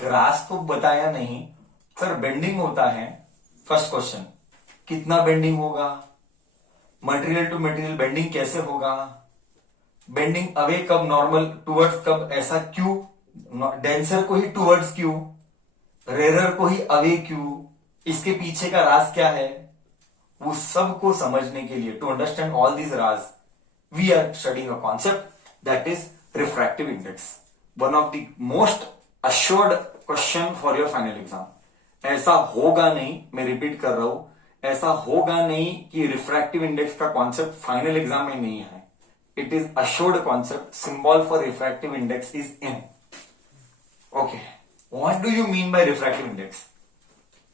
Grass तो बताया नहीं सर, बेंडिंग होता है। फर्स्ट क्वेश्चन, कितना बेंडिंग होगा, मटेरियल टू मटेरियल बेंडिंग कैसे होगा, बेंडिंग अवे कब, नॉर्मल टुवर्ड्स कब, ऐसा क्यों, डेंसर को ही टुवर्ड्स क्यों, रेरर को ही अवे क्यों, इसके पीछे का राज क्या है, वो सब को समझने के लिए, to understand all these rays, we are studying a concept that is refractive index, one of the most assured question for your final exam. ऐसा होगा नहीं, मैं रिपीट कर रहा हूं, ऐसा होगा नहीं कि रिफ्रैक्टिव इंडेक्स का कॉन्सेप्ट फाइनल एग्जाम में नहीं है। It is assured concept, symbol for refractive index is in. Okay, what do you mean by refractive index?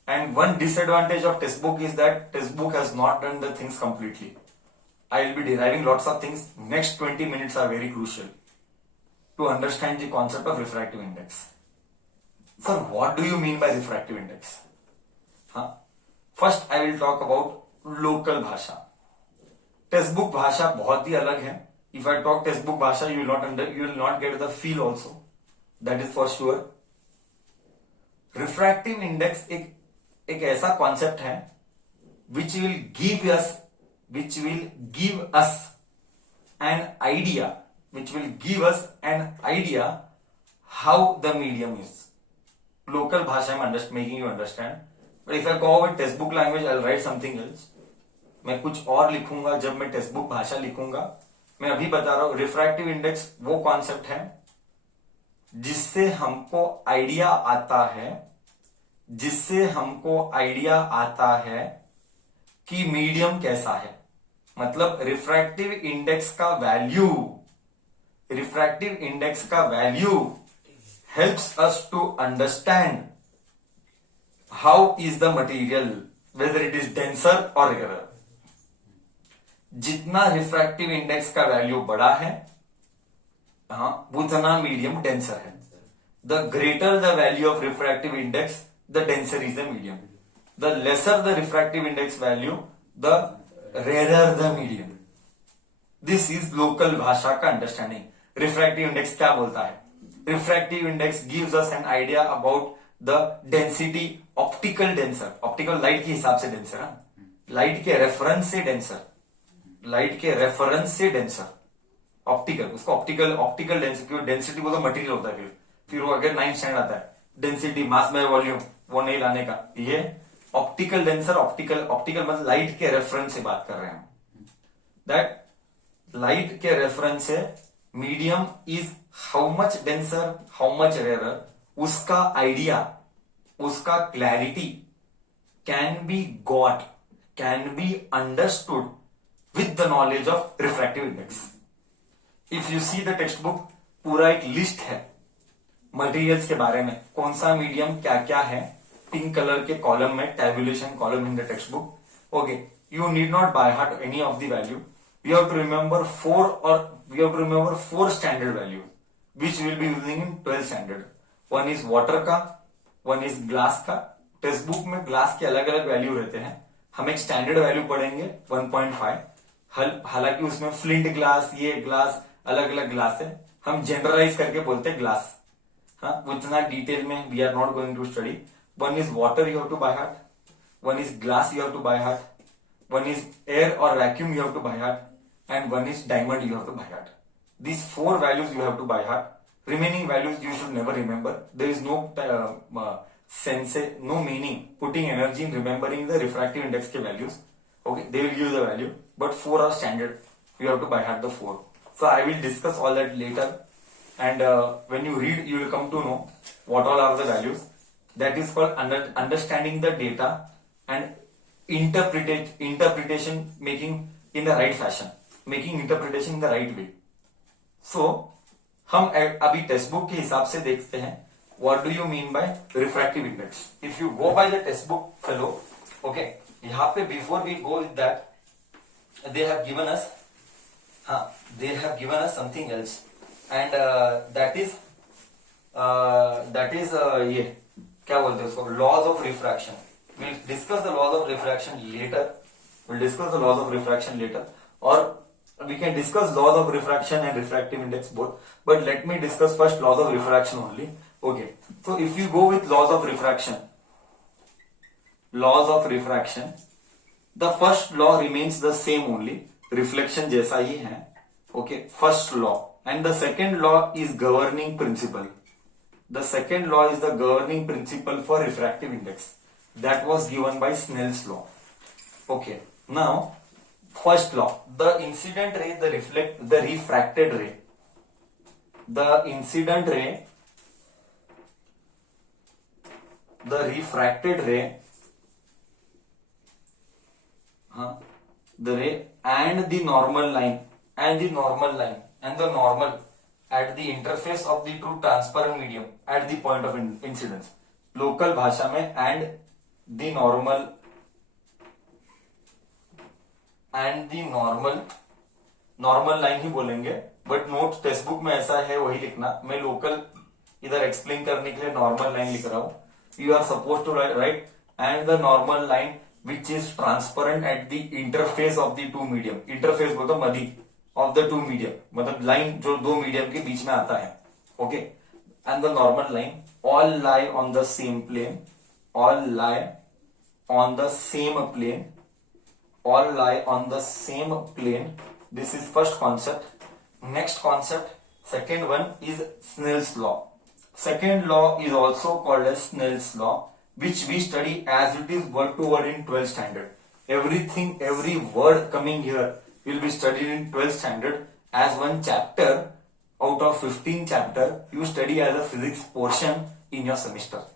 And one disadvantage of test book is that test book has not done the things completely. I will be deriving lots of things. Next 20 minutes are very crucial to understand the concept of refractive index. Sir, what do you mean by refractive index? First, I will talk about local bhasha. Test book bhasha बहुत ही अलग है. If I talk test book bhasha, you will not get the feel also. That is for sure. Refractive index एक ऐसा concept है which will give us an idea how the medium is. Local भाषा में making you understand, but if I go with text book language I will write something else. मैं कुछ और लिखूंगा जब मैं टेक्स्ट बुक भाषा लिखूंगा। मैं अभी बता रहा हूं, रिफ्रैक्टिव इंडेक्स वो कॉन्सेप्ट है जिससे हमको आइडिया आता है कि मीडियम कैसा है। मतलब रिफ्रैक्टिव इंडेक्स का value helps us to understand how is the material, whether it is denser और रेयर। जितना रिफ्रैक्टिव इंडेक्स का वैल्यू बड़ा है, उतना मीडियम डेंसर है। The greater the value of refractive index, the denser is the medium. The lesser the refractive index value, the rare the medium. This is local भाषा का understanding. Refractive index क्या बोलता है? Refractive index gives us an idea about the density, optical denser, optical light के हिसाब से denser, light के reference से डेंसर, ऑप्टिकल, उसको ऑप्टिकल डेंसिटी वो तो मटेरियल होता है। फिर वो अगर 9th स्टैंडर्ड आता है, डेंसिटी, मास बाय वॉल्यूम, वो नहीं लाने का। ये ऑप्टिकल डेंसर, ऑप्टिकल मतलब लाइट के रेफरेंस से बात कर रहे हैं। दैट लाइट के रेफरेंस से medium is how much denser, how much rare, उसका आइडिया, उसका clarity can be understood with the knowledge of refractive index. If you see the text book, पूरा एक लिस्ट है मटेरियल्स के बारे में, कौन सा मीडियम क्या क्या है, पिंक कलर के कॉलम में, tabulation column in the text book. Okay, you need not by heart any of the value, you have to remember four standard value which will be using in 12th standard. One is water का, one is glass का। Text book में glass के अलग अलग value रहते हैं, हम एक स्टैंडर्ड वैल्यू पढ़ेंगे 1.5। हालांकि उसमें फ्लिंट ग्लास, ये ग्लास, अलग अलग ग्लास है, हम जनरलाइज करके बोलते हैं ग्लास। उतना डिटेल में we are not going to study. One is water, you have to by heart, one is glass, you have to by heart, one is air और vacuum, you have to by heart, and one is diamond, you have to by heart. These 4 values you have to by heart. Remaining values you should never remember. There is no no meaning putting energy in remembering the refractive index के values. Okay, they will give the value, but 4 are standard. You have to by heart the 4. So I will discuss all that later, and when you read, you will come to know what all are the values. That is called understanding the data and interpretation, making in the right fashion, making interpretation in the right way. So, हम अभी text book के हिसाब से देखते हैं what do you mean by refractive index. If you go by the textbook fellow, okay, यहाँ पे before we go with that, they have given us something else, and that is ये क्या बोलते हैं उसको, laws of refraction. We'll discuss the laws of refraction later. Or we can discuss laws of refraction and refractive index both, but let me discuss first laws of refraction only. Okay, so if you go with laws of refraction, the first law remains the same only, reflection जैसा ही है. Okay, first law, and the second law is governing principle. The second law is the governing principle for refractive index. That was given by Snell's law. Okay, now first law, the incident ray, the refracted ray, the incident ray, the refracted ray, the ray and the normal line, and the normal at the interface of the two transparent medium at the point of incidence. Local भाषा में and the normal line ही बोलेंगे, but note text book में ऐसा है वही लिखना. मैं local इधर एक्सप्लेन करने के लिए नॉर्मल लाइन लिख रहा हूं. You are suppose to write and the normal line which is transparent at the interface of the two medium. Interface बोलते मधी ऑफ द टू मीडियम, मतलब लाइन जो दो मीडियम के बीच में आता है. Okay, and the normal line all lie on the same plane, all lie on the same plane, all lie on the same plane. This is first concept. Next concept, second one is Snell's law. Second law is also called as Snell's law, which we study as it is word to word in 12th standard. Everything, every word coming here will be studied in 12th standard as one chapter out of 15 chapter. You study as a physics portion in your semester.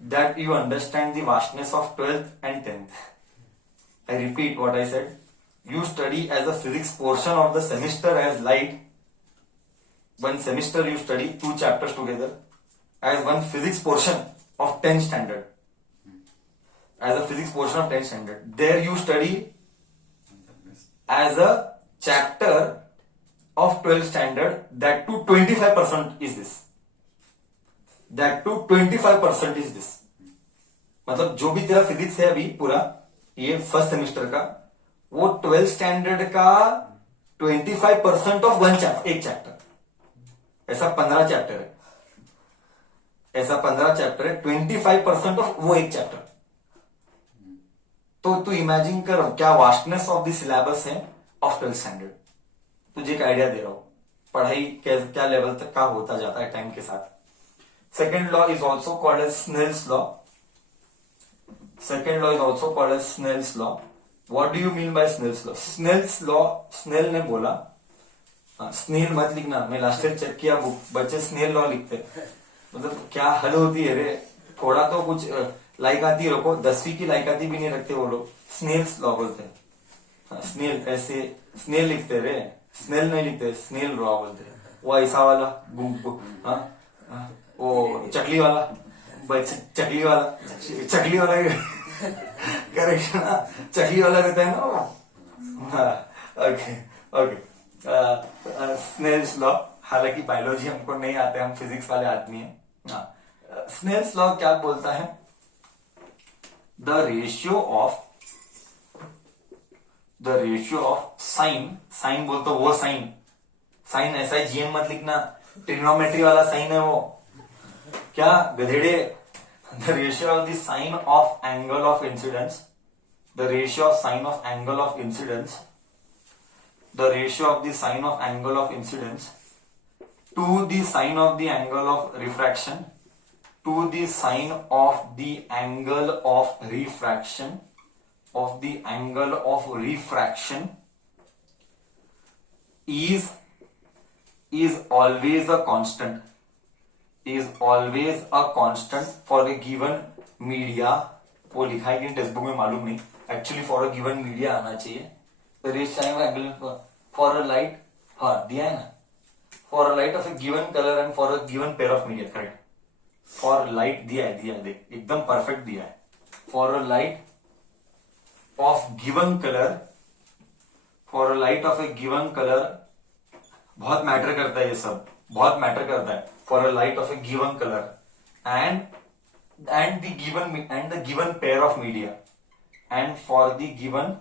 That you understand the vastness of 12th and 10th. I repeat what I said. You study as a physics portion of the semester as light. One semester you study 2 chapters together as one physics portion of 10th standard. As a physics portion of 10th standard. There you study as a chapter of 12th standard. That to 25% is this. That to 25% is this. मतलब जो भी तेरा physics है अभी पूरा ये first semester का, वो 12th स्टैंडर्ड का 25% ऑफ वन चैप्टर, एक चैप्टर. ऐसा 15 चैप्टर है, ऐसा 15 चैप्टर है, 25% ऑफ वो एक चैप्टर. तो तू इमेजिन कर क्या वास्टनेस ऑफ द सिलेबस है ऑफ 12th स्टैंडर्ड. तुझे एक आइडिया दे रहा हूं पढ़ाई क्या लेवल तक का होता जाता है टाइम के साथ. Second law is also called as Snell's law. Second law is also called as Snell's law. What do you mean by Snell's law? Snell's law, Snell ने बोला, स्नेल मत लिखना, मैं लास्ट ईयर चेक किया book, बच्चे Snell law लिखते, मतलब क्या हल होती है रे. थोड़ा तो कुछ लाइकाती रखो, 10वीं की लाइकाती भी नहीं रखते वो लोग, स्नेल्स लॉ बोलते हैं. स्नेल ऐसे स्नेल लिखते रे, स्नेल नहीं लिखते, स्नेल लॉ बोलते हैं. वो ऐसा वाला वो चकली वाला चकली वाला करेक्शन, चकली वाला रहता है ना. Okay okay, Snell's law. हालांकि बायोलॉजी हमको नहीं आते, हम फिजिक्स वाले आदमी हैं. स्नेल्स लॉ क्या बोलता है? द रेशियो ऑफ साइन बोलते वो साइन ऐसा है, जीएम मत लिखना, ट्रिग्नोमेट्री वाला साइन है वो. क्या गधेड़े? The ratio of the sine of angle of incidence, the ratio of sine of angle of incidence, the ratio of the sine of angle of incidence to the sine of the angle of refraction to the sine of the angle of refraction is always a constant for a given media. वो लिखा है कि text book में मालूम नहीं, actually for a given media आना चाहिए. For a light, हाँ दिया है ना, for a light of A given colour and for a given pair of media. Correct, for light दिया है, देख एकदम परफेक्ट दिया है. For a light of given colour, for a light of A given colour, बहुत matter करता है ये सब, बहुत मैटर करता है. For a light of A given colour and the given pair of media, and for the given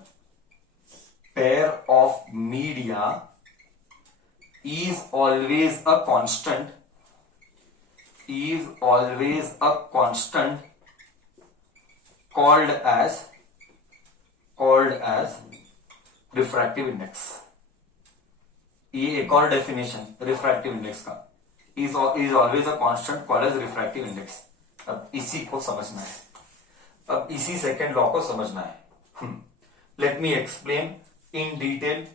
pair of media is always a constant is always a constant called as refractive index. ये एक और definition refractive index का, is always a constant called as refractive index. अब इसी को समझना है, अब इसी सेकेंड लॉ को समझना है। Late me explain in detail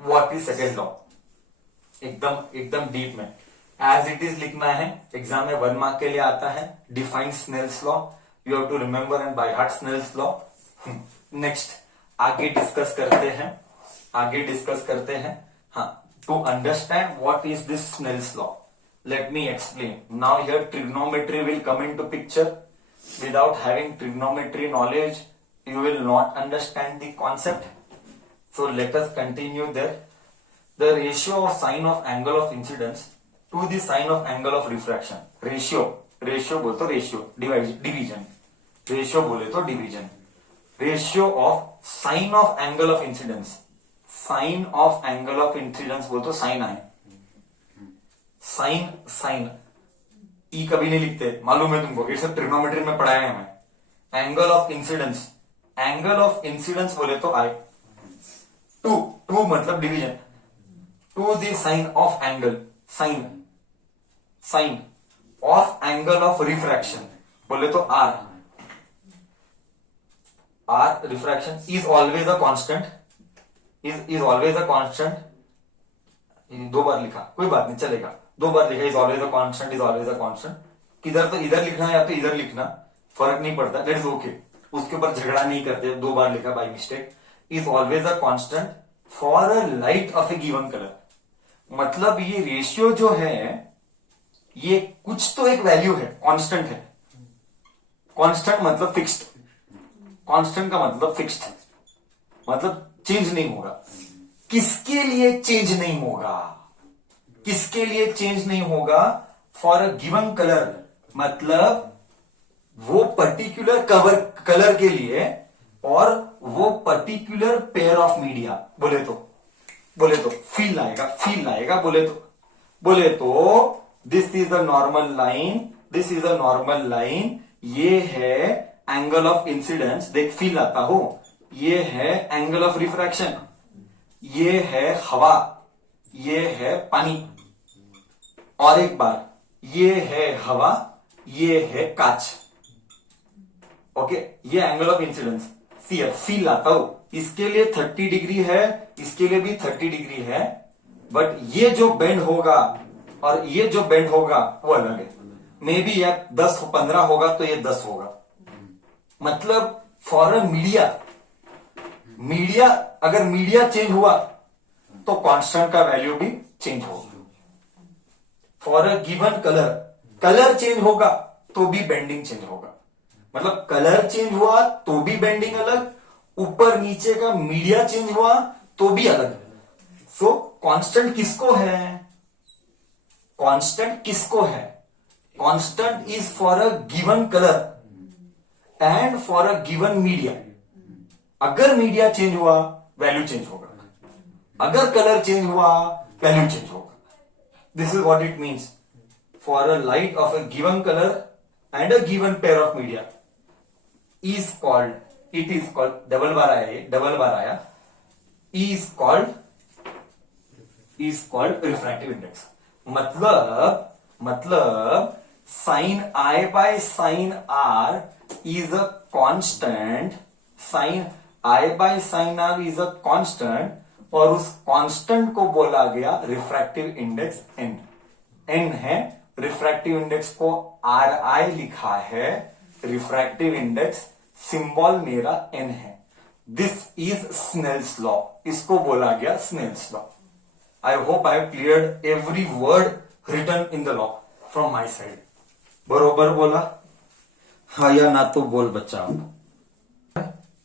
what is second law, एकदम डीप में एज इट इज लिखना है। एग्जाम में 1 मार्क के लिए आता है। Define Snell's law, you have to remember and by heart Snell's law. Next आगे डिस्कस करते हैं। हाँ, to understand what is this Snell's law, let me explain. Now here trigonometry will come into picture. Without having trigonometry knowledge you will not understand the concept. So let us continue there. The ratio of sine of angle of incidence to the sine of angle of refraction. Ratio बोले तो ratio, division. Ratio बोले तो division. Ratio of sine of angle of incidence. Sine of angle of incidence बोले तो sin आए. Sin. E कभी नहीं लिखते, मालूम है तुमको, ये सब ट्रिग्नोमेट्री में पढ़ाया है हमें। Angle of incidence, angle of incidence बोले तो आई, टू मतलब division, to the sine of angle, sine of angle of refraction बोले तो R refraction is always a constant, is always a constant. 2 बार लिखा, कोई बात नहीं चलेगा, 2 बार लिखा, is always a constant, is always a constant. किधर तो इधर लिखना है या तो इधर लिखना, फर्क नहीं पड़ता, दैट इज ओके, उसके ऊपर झगड़ा नहीं करते। 2 बार लिखा by mistake. Is always a constant for a light of A given colour, मतलब ये रेशियो जो है ये कुछ तो एक वैल्यू है, कांस्टेंट है। कांस्टेंट मतलब फिक्स्ड, कांस्टेंट का मतलब फिक्स्ड है, मतलब चेंज नहीं होगा। किसके लिए चेंज नहीं होगा? किसके लिए चेंज नहीं होगा? फॉर अ गिवन कलर, मतलब वो पर्टिकुलर कलर के लिए और वो पर्टिकुलर पेयर ऑफ मीडिया बोले तो फील लाएगा बोले तो this is a normal line, ये है एंगल ऑफ इंसिडेंस, देख फील आता हो, ये है एंगल ऑफ रिफ्रैक्शन, ये है हवा, ये है पानी, और एक बार ये है हवा, ये है कांच। ओके, ये एंगल ऑफ इंसिडेंस, फील लाता हो, इसके लिए 30 डिग्री है, इसके लिए भी 30 डिग्री है, बट ये जो बेंड होगा और ये जो बेंड होगा वो अलग है। मे बी यह 10-15 होगा तो ये 10 होगा। मतलब फॉर अ मीडिया, अगर मीडिया चेंज हुआ तो कांस्टेंट का वैल्यू भी चेंज होगा। For a given colour change होगा तो भी बेंडिंग चेंज होगा, मतलब कलर चेंज हुआ तो भी बेंडिंग अलग, ऊपर नीचे का मीडिया चेंज हुआ तो भी अलग। सो कांस्टेंट किसको है? Constant is for a given colour and for a given media. अगर मीडिया चेंज हुआ वैल्यू चेंज होगा, अगर कलर चेंज हुआ वैल्यू चेंज होगा। This is what it means for a light of a given colour and a given pair of media is called, it is called, double बार आया, is called refractive index। मतलब sin I by sin R is a constant, sin I by sin R is a constant, और उस constant को बोला गया refractive index n है। Refractive index को RI लिखा है, रिफ्रैक्टिव इंडेक्स सिंबल मेरा n है। दिस इज स्नेल्स लॉ, इसको बोला गया Snell's law. I hope I have cleared every word written in the law from my side. बरोबर बोला? हाँ या ना तो बोल बच्चा।